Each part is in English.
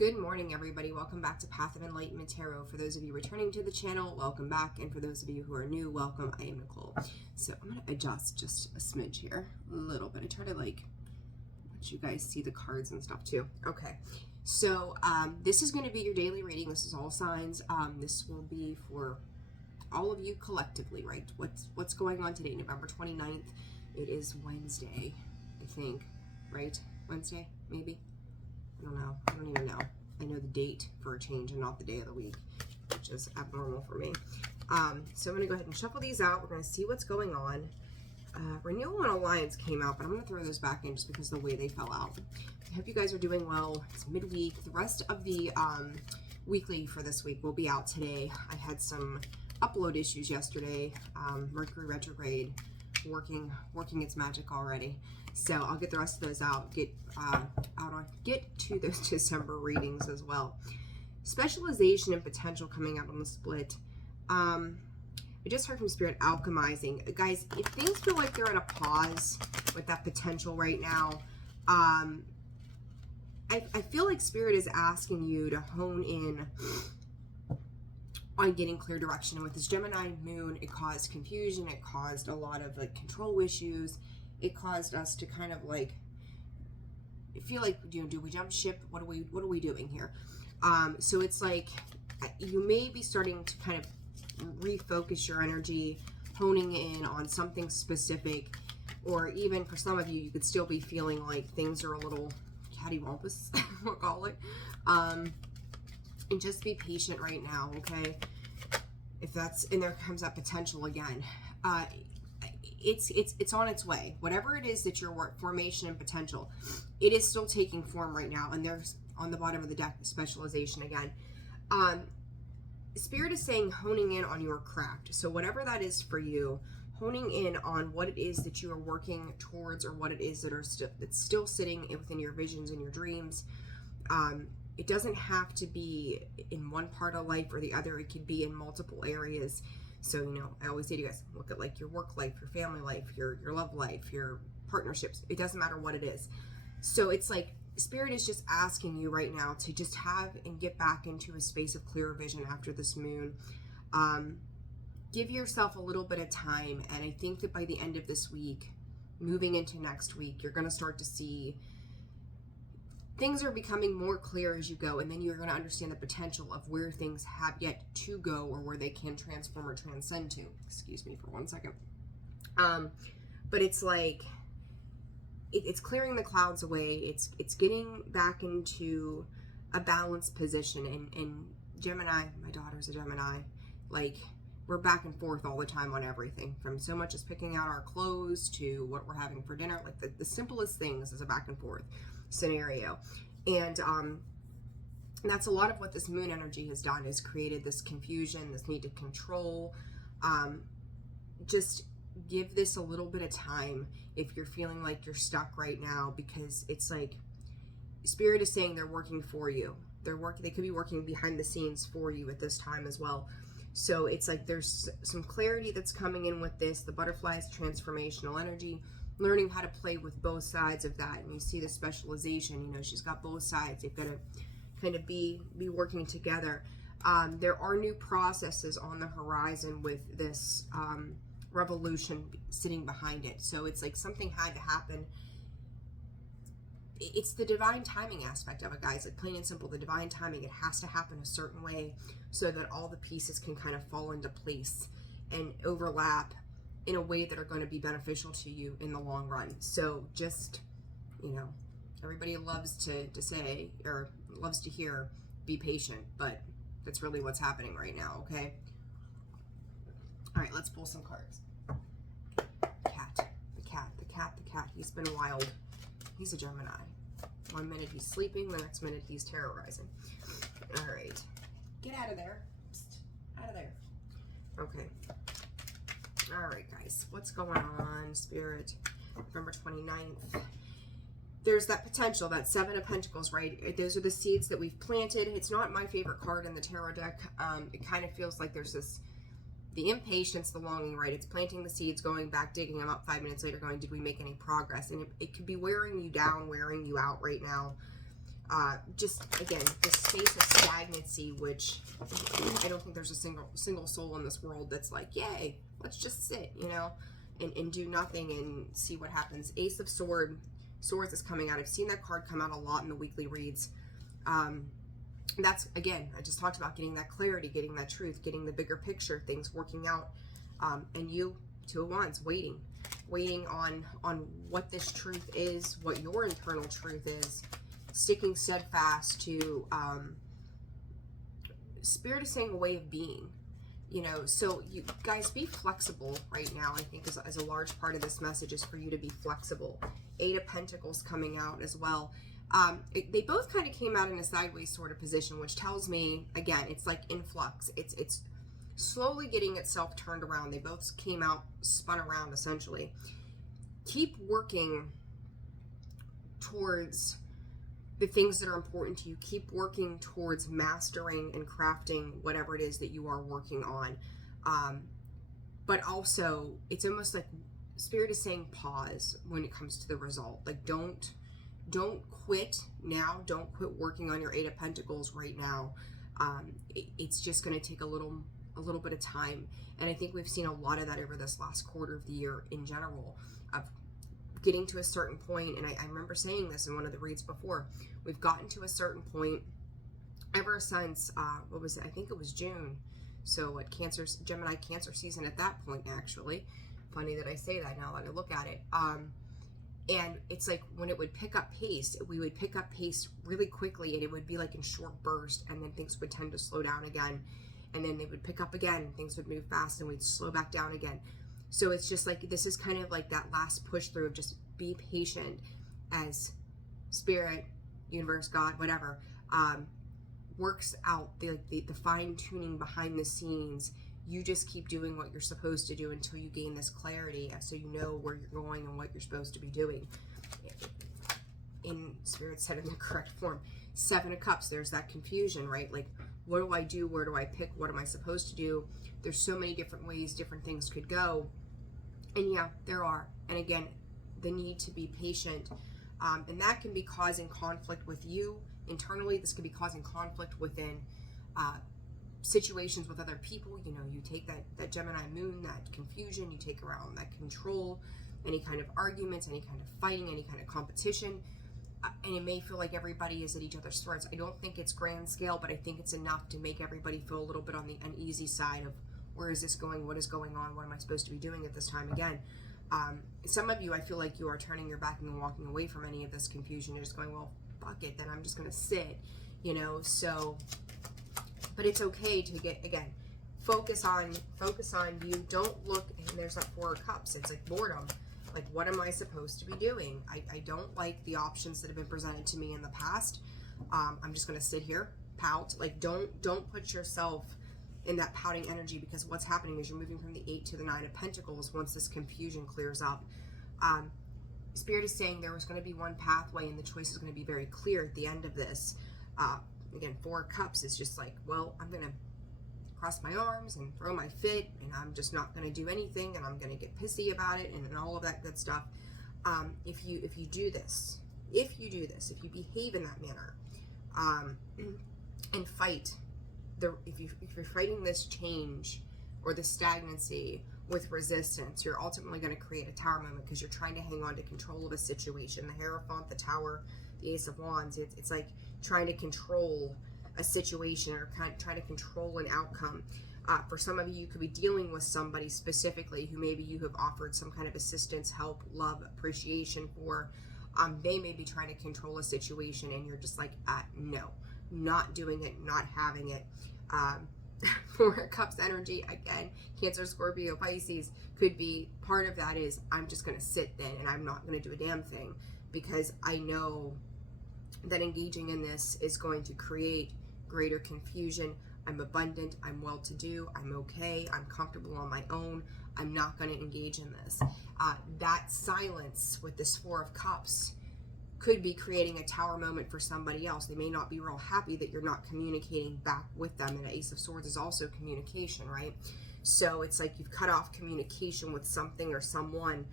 Good morning, everybody. Welcome back to Path of Enlightenment Tarot. For those of you returning to the channel, welcome back. And for those of you who are new, welcome. I am Nicole. So I'm going to adjust just a smidge here, a little bit. I try to let you guys see the cards and stuff too. Okay. So this is going to be your daily reading. This is all signs. This will be for all of you collectively, right? What's going on today, November 29th. It is Wednesday, I think, right? Wednesday, maybe? I don't know. I don't even know. I know the date for a change and not the day of the week, which is abnormal for me. So I'm going to go ahead and shuffle these out. We're going to see what's going on. Renewal and Alliance came out, but I'm going to throw those back in just because of the way they fell out. I hope you guys are doing well. It's midweek. The rest of the weekly for this week will be out today. I had some upload issues yesterday. Mercury retrograde working its magic already. So I'll get the rest of those out, get to those December readings as well. Specialization and potential coming out on the split. I just heard from Spirit alchemizing. Guys, if things feel like they're in a pause with that potential right now, I feel like Spirit is asking you to hone in on getting clear direction. And with this Gemini moon, it caused confusion. It caused a lot of control issues. It caused us to kind of feel like, do we jump ship? What are we doing here? So it's like you may be starting to kind of refocus your energy, honing in on something specific, or even for some of you, you could still be feeling like things are a little cattywampus, we'll call it. And just be patient right now, okay? If that's, and there comes that potential again. It's on its way. Whatever it is that your formation and potential, it is still taking form right now. And there's on the bottom of the deck, specialization again. Spirit is saying honing in on your craft. So whatever that is for you, honing in on what it is that you are working towards, or what it is that's still sitting within your visions and your dreams. It doesn't have to be in one part of life or the other. It could be in multiple areas. So, I always say to you guys, look at your work life, your family life, your love life, your partnerships. It doesn't matter what it is. So it's like Spirit is just asking you right now to just have and get back into a space of clear vision after this moon. Give yourself a little bit of time. And I think that by the end of this week, moving into next week, you're going to start to see things are becoming more clear as you go, and then you're going to understand the potential of where things have yet to go, or where they can transform or transcend to. Excuse me for 1 second. But it's like it's clearing the clouds away. It's getting back into a balanced position. And Gemini, my daughter's a Gemini. We're back and forth all the time on everything, from so much as picking out our clothes to what we're having for dinner. The simplest things is a back and forth scenario. And that's a lot of what this moon energy has done, is created this confusion, this need to control. Just give this a little bit of time if you're feeling like you're stuck right now, because it's like Spirit is saying they're working for you. They could be working behind the scenes for you at this time as well. So it's like there's some clarity that's coming in with this. The butterfly's transformational energy, learning how to play with both sides of that. And you see the specialization, she's got both sides. They've got to kind of be working together. There are new processes on the horizon with this revolution sitting behind it. So it's like something had to happen. It's the divine timing aspect of it, guys. Plain and simple, the divine timing. It has to happen a certain way so that all the pieces can kind of fall into place and overlap in a way that are going to be beneficial to you in the long run. So just, everybody loves to say, or loves to hear, be patient, but that's really what's happening right now, okay? All right, let's pull some cards. The cat. He's been wild. He's a Gemini. 1 minute he's sleeping, the next minute he's terrorizing. All right. Get out of there. Psst. Out of there. Okay. All right, guys. What's going on, Spirit? November 29th. There's that potential, that 7 of Pentacles, right? Those are the seeds that we've planted. It's not my favorite card in the tarot deck. It kind of feels like there's this the impatience, the longing, right? It's planting the seeds, going back, digging them up 5 minutes later, going, did we make any progress? And it could be wearing you down, wearing you out right now. Just, again, this space of stagnancy, which I don't think there's a single soul in this world that's like, yay, let's just sit, you know, and do nothing and see what happens. Ace of Swords is coming out. I've seen that card come out a lot in the weekly reads. That's, again, I just talked about getting that clarity, getting that truth, getting the bigger picture, things working out. And you, Two of Wands, waiting on what this truth is, what your internal truth is, sticking steadfast to, Spirit is saying a way of being, you know. So you guys, be flexible right now. I think as a large part of this message is for you to be flexible. Eight of Pentacles coming out as well. They both kind of came out in a sideways sort of position, which tells me, again, it's like in flux. It's slowly getting itself turned around. They both came out, spun around, essentially. Keep working towards the things that are important to you. Keep working towards mastering and crafting whatever it is that you are working on. But also, it's almost like Spirit is saying pause when it comes to the result. Like, don't quit now. Don't quit working on your Eight of Pentacles right now. It's just going to take a little bit of time. And I think we've seen a lot of that over this last quarter of the year in general, of getting to a certain point. And I remember saying this in one of the reads before. We've gotten to a certain point ever since, what was it? I think it was June. So what, Gemini Cancer season at that point, actually. Funny that I say that now that I look at it. And it's like when it would pick up pace, we would pick up pace really quickly, and it would be like in short bursts, and then things would tend to slow down again. And then they would pick up again, and things would move fast, and we'd slow back down again. So it's just like, this is kind of like that last push through of just be patient as Spirit, universe, God, whatever, works out the fine tuning behind the scenes. You just keep doing what you're supposed to do until you gain this clarity, so you know where you're going and what you're supposed to be doing. In Spirit said in the correct form. Seven of Cups, there's that confusion, right? Like, what do I do? Where do I pick? What am I supposed to do? There's so many different ways different things could go. And yeah, there are. And again, the need to be patient. And that can be causing conflict with you internally. This can be causing conflict within situations with other people. You know, you take that Gemini moon, that confusion, you take around that control, any kind of arguments, any kind of fighting, any kind of competition. And it may feel like everybody is at each other's throats. I don't think it's grand scale, but I think it's enough to make everybody feel a little bit on the uneasy side of, where is this going? What is going on? What am I supposed to be doing at this time again? Some of you, I feel like you are turning your back and walking away from any of this confusion. You're just going, well, fuck it, then I'm just going to sit, you know. So, but it's okay to get, again, focus on you. Don't look, and there's that Four of Cups. It's like boredom. Like, what am I supposed to be doing? I don't like the options that have been presented to me in the past. I'm just going to sit here, pout. Like, don't put yourself in that pouting energy, because what's happening is you're moving from the 8 to the 9 of Pentacles once this confusion clears up. Spirit is saying there was going to be one pathway, and the choice is going to be very clear at the end of this. Again, Four of Cups is just like, well, I'm going to cross my arms and throw my fit, and I'm just not going to do anything, and I'm going to get pissy about it, and all of that good stuff. If you do this, if you behave in that manner, and fight if you're fighting this change or the stagnancy with resistance, you're ultimately going to create a tower moment, because you're trying to hang on to control of a situation. The Hierophant, the Tower, the Ace of Wands, it's like trying to control a situation, or try to control an outcome. For some of you could be dealing with somebody specifically who maybe you have offered some kind of assistance, help, love, appreciation for. They may be trying to control a situation, and you're just like, no, not doing it, not having it. Four of Cups energy, again, Cancer, Scorpio, Pisces, could be part of that is, I'm just going to sit then, and I'm not going to do a damn thing, because I know that engaging in this is going to create greater confusion. I'm abundant, I'm well-to-do, I'm okay, I'm comfortable on my own, I'm not going to engage in this. That silence with this Four of Cups could be creating a tower moment for somebody else. They may not be real happy that you're not communicating back with them. And the Ace of Swords is also communication, right? So it's like you've cut off communication with something or someone.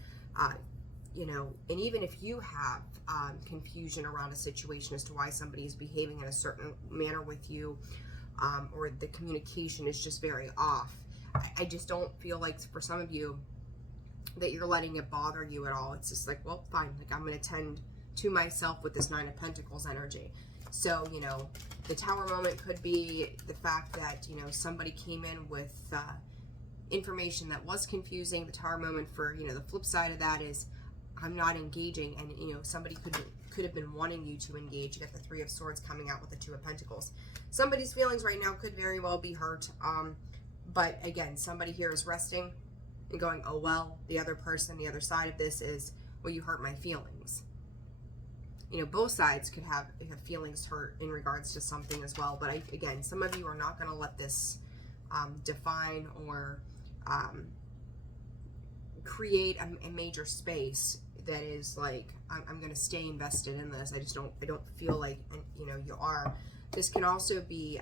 and even if you have confusion around a situation as to why somebody is behaving in a certain manner with you, or the communication is just very off, I just don't feel like for some of you that you're letting it bother you at all. It's just like, well, fine, like I'm going to tend to myself with this Nine of Pentacles energy. So, the Tower moment could be the fact that, somebody came in with information that was confusing. The Tower moment for, the flip side of that is I'm not engaging, and, somebody could have been wanting you to engage. You got the Three of Swords coming out with the Two of Pentacles. Somebody's feelings right now could very well be hurt. But again, somebody here is resting and going, oh, well, the other person, the other side of this is, well, you hurt my feelings. Both sides could have feelings hurt in regards to something as well. But again, some of you are not going to let this define or create a major space that is like, I'm going to stay invested in this. I don't feel like, you are. This can also be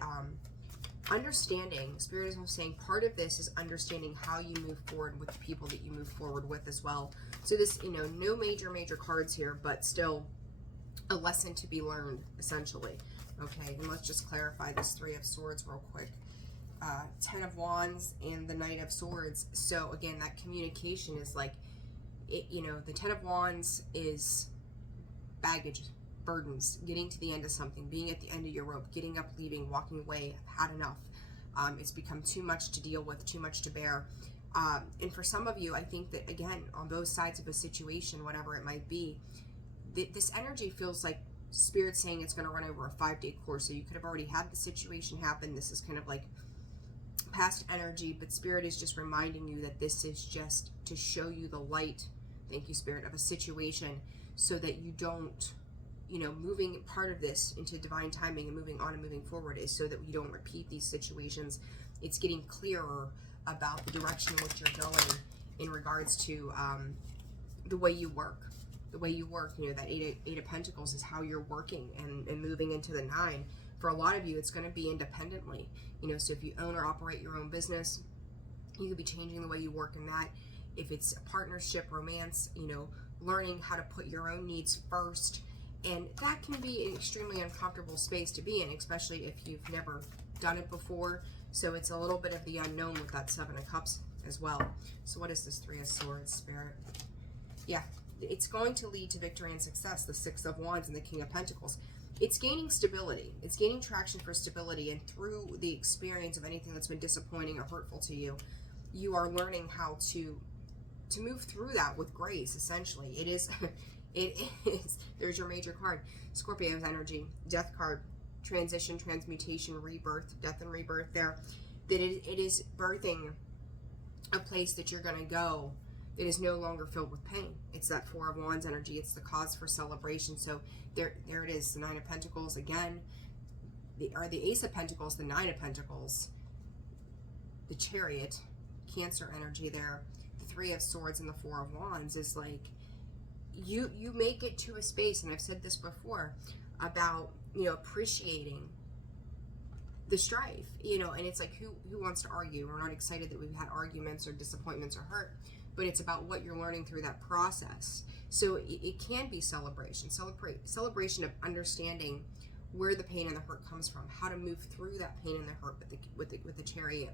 understanding. Spirit is saying part of this is understanding how you move forward with the people that you move forward with as well. So this, no major cards here, but still a lesson to be learned, essentially. Okay, and let's just clarify this Three of Swords real quick. 10 of Wands and the Knight of Swords. So again, that communication is like, the 10 of Wands is baggage, burdens, getting to the end of something, being at the end of your rope, getting up, leaving, walking away. I've had enough. It's become too much to deal with, too much to bear. And for some of you, I think that, again, on both sides of a situation, whatever it might be, this energy feels like Spirit saying it's going to run over a 5-day course. So you could have already had the situation happen. This is kind of like past energy, but Spirit is just reminding you that this is just to show you the light, thank you, Spirit, of a situation, so that you don't, moving part of this into divine timing and moving on and moving forward is so that you don't repeat these situations. It's getting clearer about the direction in which you're going in regards to the way you work. The way you work, that eight of Pentacles is how you're working and moving into the 9. For a lot of you, it's going to be independently. So if you own or operate your own business, you could be changing the way you work in that. If it's a partnership, romance, learning how to put your own needs first. And that can be an extremely uncomfortable space to be in, especially if you've never done it before. So it's a little bit of the unknown with that 7 of Cups as well. So what is this Three of Swords, Spirit? Yeah, it's going to lead to victory and success. The 6 of Wands and the King of Pentacles. It's gaining stability. It's gaining traction for stability. And through the experience of anything that's been disappointing or hurtful to you, you are learning how to move through that with grace, essentially. It is, there's your major card. Scorpio's energy, Death card, transition, transmutation, rebirth, death and rebirth there. That it is birthing a place that you're going to go that is no longer filled with pain. It's that 4 of Wands energy. It's the cause for celebration. So there it is, the 9 of Pentacles again, the Ace of Pentacles, the 9 of Pentacles, the Chariot, Cancer energy there, the 3 of Swords and the 4 of Wands is like, you make it to a space, and I've said this before, about, appreciating the strife, and it's like, who wants to argue? We're not excited that we've had arguments or disappointments or hurt, but it's about what you're learning through that process. So it can be celebration of understanding where the pain and the hurt comes from, how to move through that pain and the hurt with the Chariot,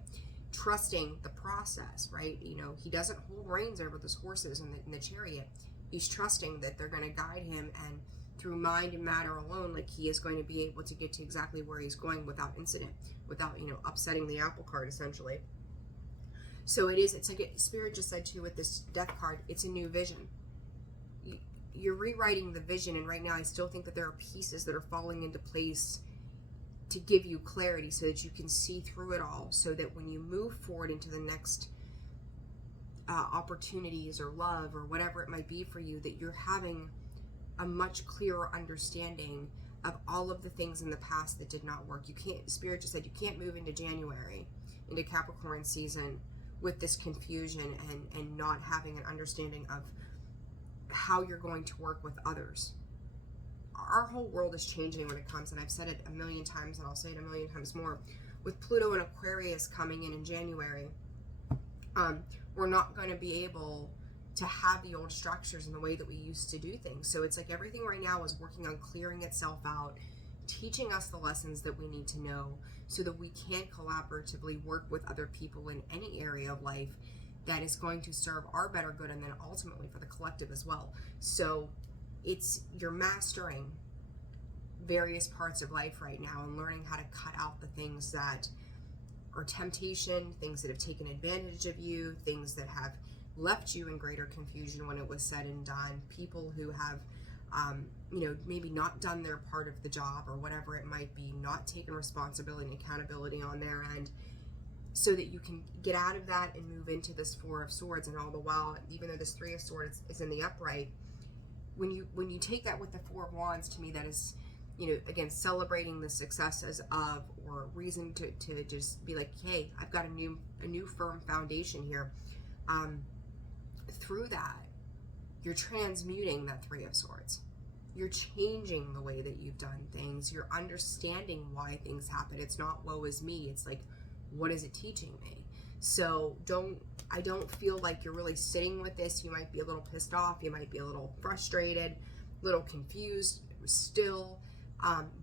trusting the process, right? He doesn't hold reins over those horses in the Chariot. He's trusting that they're going to guide him, and through mind and matter alone, like he is going to be able to get to exactly where he's going without incident, without, upsetting the apple cart, essentially. So it's like Spirit just said too with this Death card, it's a new vision. You're rewriting the vision, and right now I still think that there are pieces that are falling into place to give you clarity so that you can see through it all, so that when you move forward into the next opportunities or love or whatever it might be for you, that you're having a much clearer understanding of all of the things in the past that did not work. Spirit just said you can't move into January, into Capricorn season, with this confusion and not having an understanding of how you're going to work with others. Our whole world is changing when it comes, and I've said it a million times, and I'll say it a million times more, with Pluto and Aquarius coming in January. We're not going to be able to have the old structures and the way that we used to do things. So it's like everything right now is working on clearing itself out, teaching us the lessons that we need to know so that we can collaboratively work with other people in any area of life that is going to serve our better good, and then ultimately for the collective as well. So you're mastering various parts of life right now and learning how to cut out the things that are temptation, things that have taken advantage of you, things that have left you in greater confusion when it was said and done, people who have maybe not done their part of the job or whatever it might be, not taken responsibility and accountability on their end, so that you can get out of that and move into this Four of Swords. And all the while, even though this Three of Swords is in the upright, when you take that with the Four of Wands, to me that is, again, celebrating the successes of, or reason to just be like, hey, I've got a new firm foundation here. Through that, you're transmuting that Three of Swords. You're changing the way that you've done things. You're understanding why things happen. It's not woe is me. It's like, what is it teaching me? So I don't feel like you're really sitting with this. You might be a little pissed off. You might be a little frustrated, a little confused still.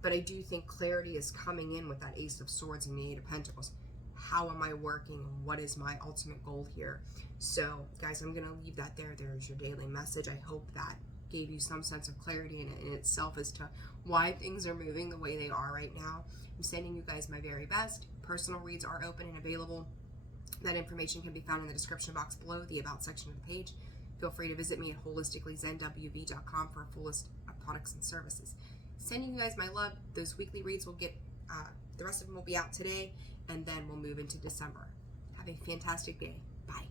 But I do think clarity is coming in with that Ace of Swords and the Eight of Pentacles. How am I working? What is my ultimate goal here? So, guys, I'm going to leave that there. There's your daily message. I hope that gave you some sense of clarity in itself as to why things are moving the way they are right now. I'm sending you guys my very best. Personal reads are open and available. That information can be found in the description box below, the About section of the page. Feel free to visit me at holisticallyzenwv.com for a full list of products and services. Sending you guys my love. Those weekly reads will get, the rest of them will be out today, and then we'll move into December. Have a fantastic day. Bye.